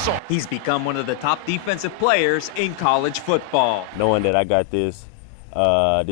whistle. He's become one of the top defensive players in college football. Knowing that I got this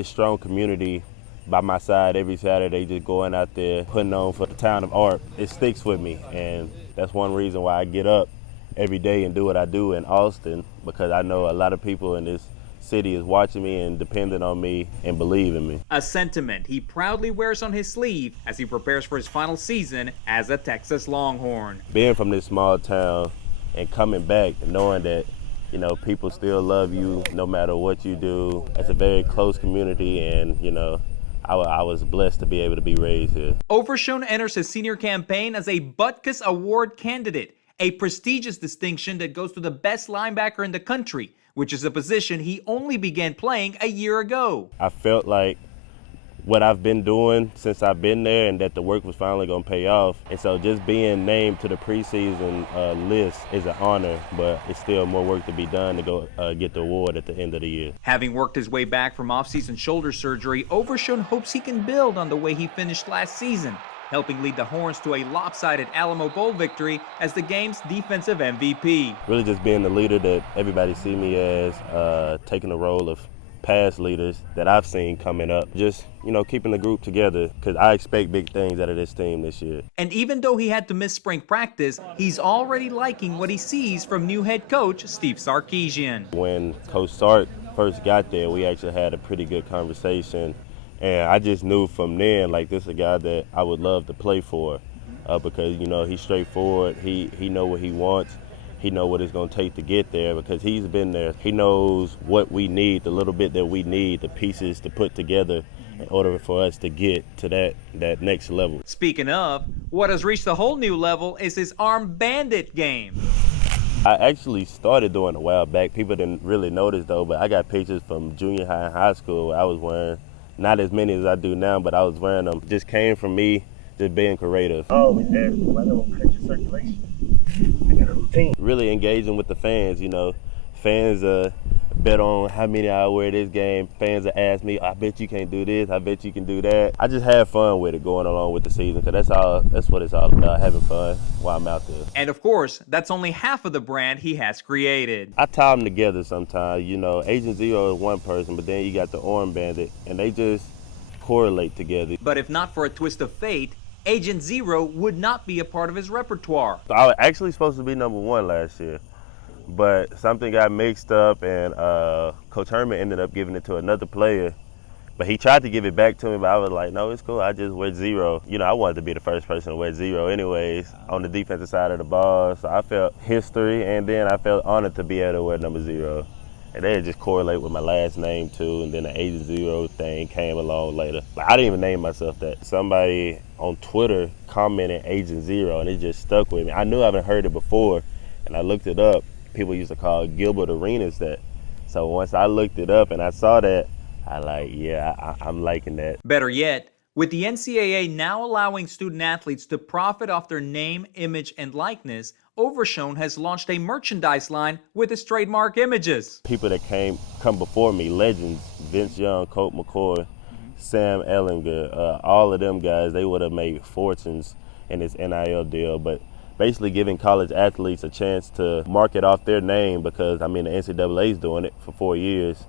strong community by my side every Saturday, just going out there, putting on for the town of Arp, it sticks with me. And that's one reason why I get up every day and do what I do in Austin, because I know a lot of people in this city is watching me and depending on me and believe in me. A sentiment he proudly wears on his sleeve as he prepares for his final season as a Texas Longhorn. Being from this small town and coming back and knowing that, you know, people still love you no matter what you do. It's a very close community, and, you know, I was blessed to be able to be raised here. Overshown enters his senior campaign as a Butkus Award candidate, a prestigious distinction that goes to the best linebacker in the country, which is a position he only began playing a year ago. I felt like what I've been doing since I've been there and that the work was finally going to pay off. And so just being named to the preseason list is an honor, but it's still more work to be done to go get the award at the end of the year. Having worked his way back from off-season shoulder surgery, Overshown hopes he can build on the way he finished last season, helping lead the Horns to a lopsided Alamo Bowl victory as the game's defensive MVP. Really just being the leader that everybody see me as, taking the role of past leaders that I've seen coming up. Just, you know, keeping the group together, because I expect big things out of this team this year. And even though he had to miss spring practice, he's already liking what he sees from new head coach Steve Sarkisian. When Coach Sark first got there, we actually had a pretty good conversation. And I just knew from then, like, this is a guy that I would love to play for, because, you know, he's straightforward. He know what he wants. He know what it's going to take to get there, because he's been there. He knows what we need, the little bit that we need, the pieces to put together in order for us to get to that next level. Speaking of, what has reached a whole new level is his arm bandit game. I actually started doing it a while back. People didn't really notice, though, but I got pictures from junior high and high school where I was wearing not as many as I do now, but I was wearing them. Just came from me just being creative. Oh, man, why don't cut your circulation? I got a routine. Really engaging with the fans, you know. Fans bet on how many I wear this game. Fans ask me, I bet you can't do this, I bet you can do that. I just have fun with it going along with the season, because that's what it's all about, having fun while I'm out there. And of course, that's only half of the brand he has created. I tie them together sometimes, you know. Agent Zero is one person, but then you got the Orange Bandit, and they just correlate together. But if not for a twist of fate, Agent Zero would not be a part of his repertoire. So I was actually supposed to be #1 last year, but something got mixed up, and Coach Herman ended up giving it to another player. But he tried to give it back to me, but I was like, no, it's cool. I just wear 0. You know, I wanted to be the first person to wear 0 anyways on the defensive side of the ball. So I felt history, and then I felt honored to be able to wear number 0. And they just correlate with my last name too, and then the Agent Zero thing came along later. Like, I didn't even name myself that. Somebody on Twitter commented Agent Zero, and it just stuck with me. I knew I haven't heard it before, and I looked it up. People used to call Gilbert Arenas that. So once I looked it up and I saw that, I like, yeah, I'm liking that. Better yet, with the NCAA now allowing student athletes to profit off their name, image, and likeness, Overshown has launched a merchandise line with his trademark images. People that come before me, legends, Vince Young, Colt McCoy, Sam Ellinger, all of them guys, they would have made fortunes in this NIL deal, but basically giving college athletes a chance to market off their name, because, I mean, the NCAA is doing it for 4 years.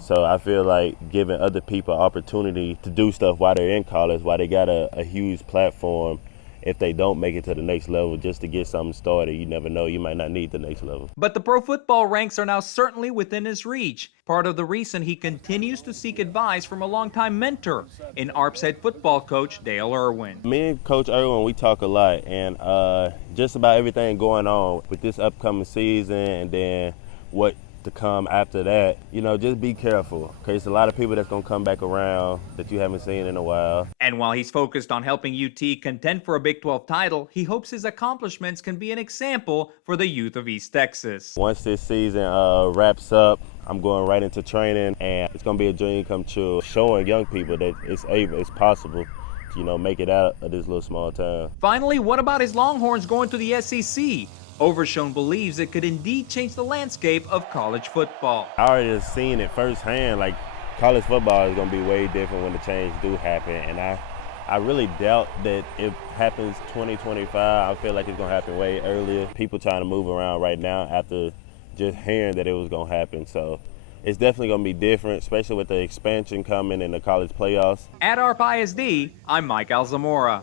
So I feel like giving other people opportunity to do stuff while they're in college, while they got a huge platform. If they don't make it to the next level, just to get something started, you never know, you might not need the next level. But the pro football ranks are now certainly within his reach. Part of the reason he continues to seek advice from a longtime mentor in Arp's head football coach, Dale Irwin. Me and Coach Irwin, we talk a lot, and just about everything going on with this upcoming season, and then what to come after that. You know, just be careful, because there's a lot of people that's going to come back around that you haven't seen in a while. And while he's focused on helping UT contend for a Big 12 title, he hopes his accomplishments can be an example for the youth of East Texas. Once this season wraps up, I'm going right into training, and it's going to be a dream come true, showing young people that it's possible to, you know, make it out of this little small town. Finally, what about his Longhorns going to the SEC? Overshown believes it could indeed change the landscape of college football. I already have seen it firsthand. Like, college football is going to be way different when the change do happen, and I really doubt that it happens 2025. I feel like it's going to happen way earlier. People trying to move around right now after just hearing that it was going to happen. So it's definitely going to be different, especially with the expansion coming in the college playoffs. At ARP ISD, I'm Mike Alzamora.